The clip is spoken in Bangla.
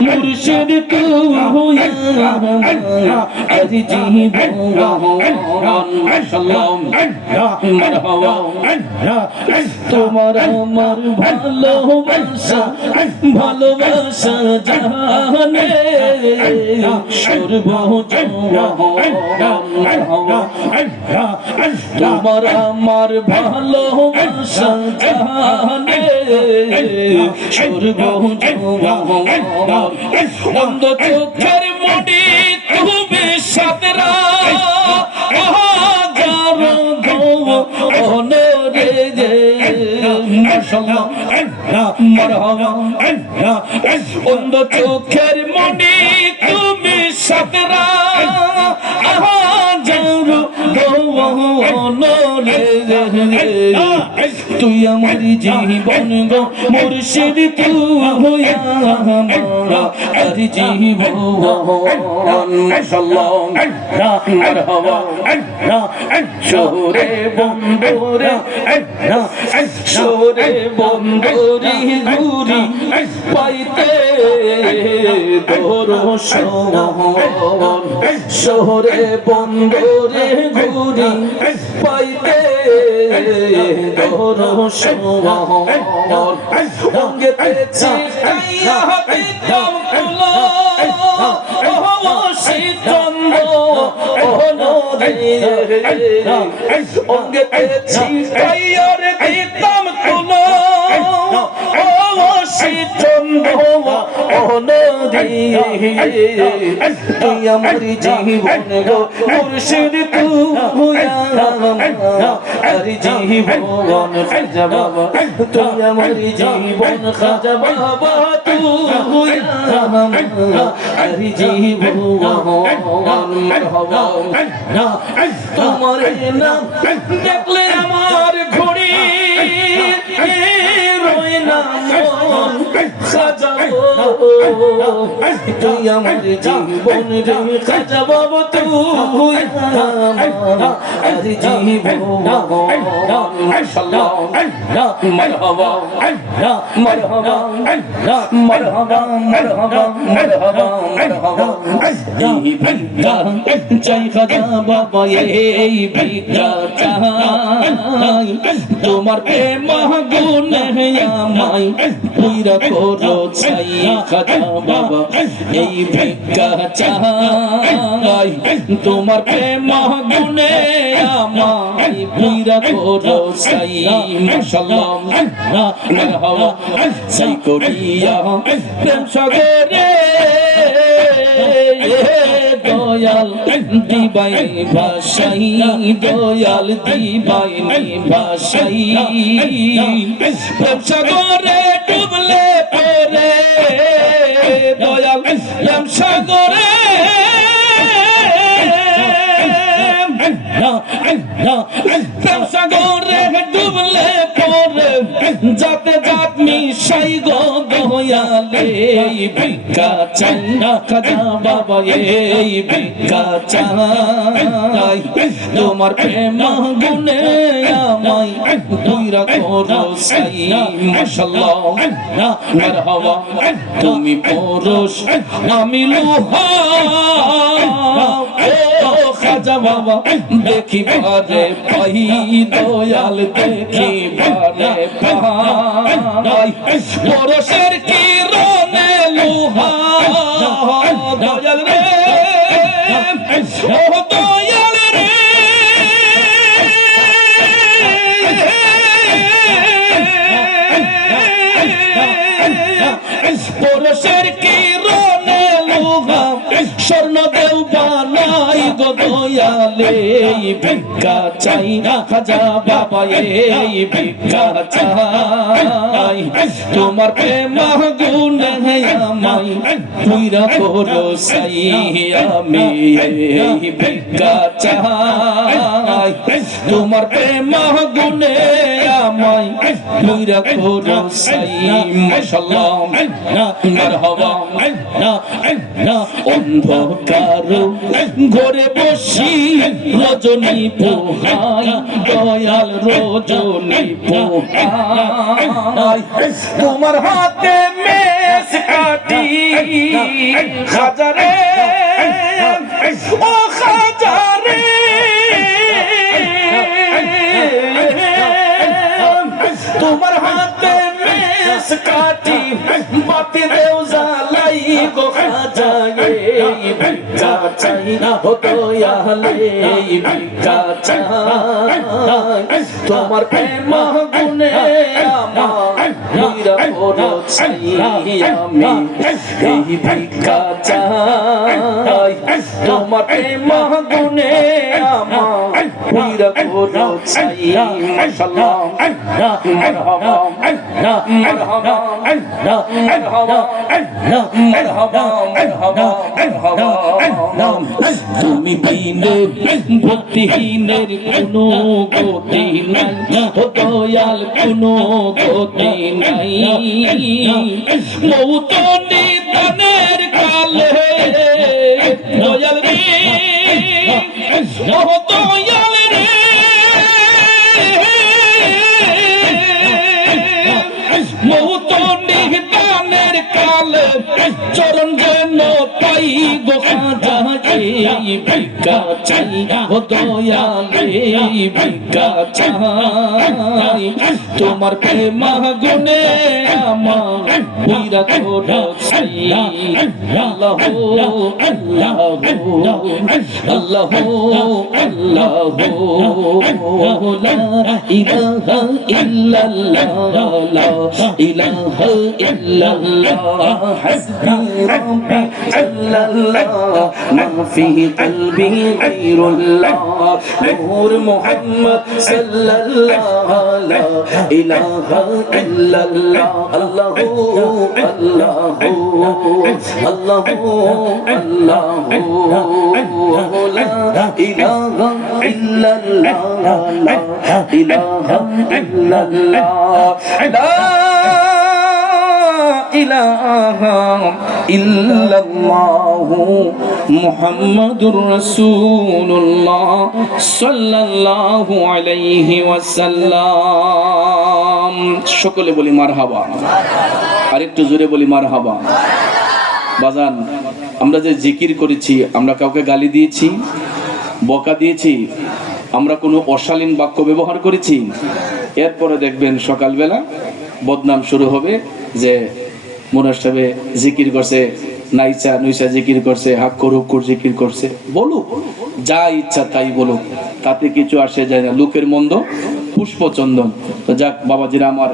মুর্শিদ তুই আর জীবন মাশাআল্লাহ মারহাবা তোমার আমার ভালোবাসা ভালোবাসা জানে তোমার আমার ভালোবাসা জানে বন্ধ চোখের মনি তুমি সাতরা বন্ধ চোখের মনি তুমি সাতরা তুই আমার জীবন গো মুর্শিদ তুই আর জীবন মাশাআল্লাহ মারহাবা শহরে বন্দরে শহরে বন্দরে ঘুরি পাইতে দর্শন শহরে বন্দরে ঘুরি পাইতে দর্শন অঙ্গেতে চিকাইয়া দিতাম কুলো চন্দ্র অঙ্গেতে চিকাইয়া দিতাম কুলো তুই আমার জীবন গো মুর্শিদ তুই আর জীবন খাজা বাবা তুই আমার জীবন খাজা বাবা তুই আর জীবন মারহাবা তোমার নাম দেখলে আমার ঘড়ি রই না খাজা তুই আমার জীবন রে খাজা বাবা তুই আর জীবন মাশাআল্লাহ মারহাবা মারহাবা মারহাবা মারহাবা মারহাবা মারহাবা এই ভিক্ষা চাই খাজা বাবা এই ভিক্ষা চাই তোমার প্রেম গুণে আমায় পুরা করো চাই খাজা বাবা এই ভিক্ষা চাই তোমার প্রেম গুণে আমায় পুরা করো চাই মাশাআল্লাহ মারহাবা চাই করিয়া প্রেম সাগরে দয়াল দিবাই ভাষাই দয়াল দিবাই ভাষাই প্রেম সাগরে ডুবলে পরে দয়াল প্রেম সাগরে প্রেম সাগরে ডুবলে পরে যাতে জাত মিশাই গো দয়ালে ভিক্ষা চাই খাজা বাবা এই ভিক্ষা চাই তোমার প্রেম গুণে আমায় পুরা করো চাই মাশাআল্লাহ মারহাবা তুমি পুরুষ আমি লোহা ও খাজা বাবা দেখি পারে পাই দয়াল দেখি পারে পাই পুরুষের কিরণে লোহা দয়াল রে ও দয়াল রে পুরুষের কিরণে লোহা স্বর্ণ দেও বানাই গো দয়ালে ভিক্ষা চাই খাজা বাবা এই ভিক্ষা চাই তোমার প্রেম গুণে আমায় পুরা করো চাই আমি এই ভিক্ষা চাই তোমার প্রেম গুণে আমায় পুরা করো চাই মাশাআল্লাহ মারহাবা অন্ধকার ঘরে বসি রজনী পোহাই দয়াল রজনী পোহাই তোমার হাতে মেষ কাটি খাজারে ও খাজারে তোমার হাতে মেস কাটি বাতি দেও জ্বালাই গো খাজা এই ভিক্ষা চাই ও দয়ালে এই ভিক্ষা চাই তোমার প্রেম গুণে আমার হীরা বড় চাই আমি এই ভিক্ষা চাই তোমার প্রেম গুণে আমার হীরা বড় চাই মাশাআল্লাহ মারহাবা মারহাবা মারহাবা মারহাবা মারহাবা মারহাবা তুমি বিনে ভক্তিহীনের কোনো গতি নাই ও দয়াল কোনো গতি নাই মৌত নিদানের কালে দয়াল রে ও দয়াল রে মৌত নিদানের কালে চরণ যেন পাই গো খাজা এই ভিক্ষা চাই ও দয়ালে এই ভিক্ষা চাই তোমার প্রেম গুণে আমার হীরা বড় চাই আল্লাহ আল্লাহ আল্লাহ আল্লাহ লা ইলাহা ইল্লাল্লাহ লা ইলাহা ইল্লাল্লাহ হাসবি রাব্বি জাল্লাল্লাহ মা ফি কলবি গায়রুল্লাহ নূর মুহাম্মদ সাল্লাল্লাহ লা ইলাহা ইল্লাল্লাহ আল্লাহু আল্লাহু আল্লাহু আল্লাহু লা ইলাহা ইল্লাল্লাহ লা ইলাহা ইল্লাল্লাহ লা ইলাহা ইল্লাল্লাহু মুহাম্মাদুর রাসূলুল্লাহ সাল্লাল্লাহু আলাইহি ওয়াসাল্লাম। সকলে বলি মারহাবা, আর একটু জোরে বলি মারহাবা। বাজান, আমরা যে জিকির করেছি, আমরা কাউকে গালি দিয়েছি, বকা দিয়েছি, আমরা কোনো অশালীন বাক্য ব্যবহার করেছি? এরপরে দেখবেন সকালবেলা বদনাম শুরু হবে যে মুনার সাহেব জিকির করছে, নাইচা নুইসা জিকির করছে, হাক্কুর হুক্কুর জিকির করছে। বলুক, যা ইচ্ছা তাই বলুক, তাতে কিছু আসে যায় না। লোকের মন্দ পুষ্পচন্দন। তো যাক বাবাজিরা আমার,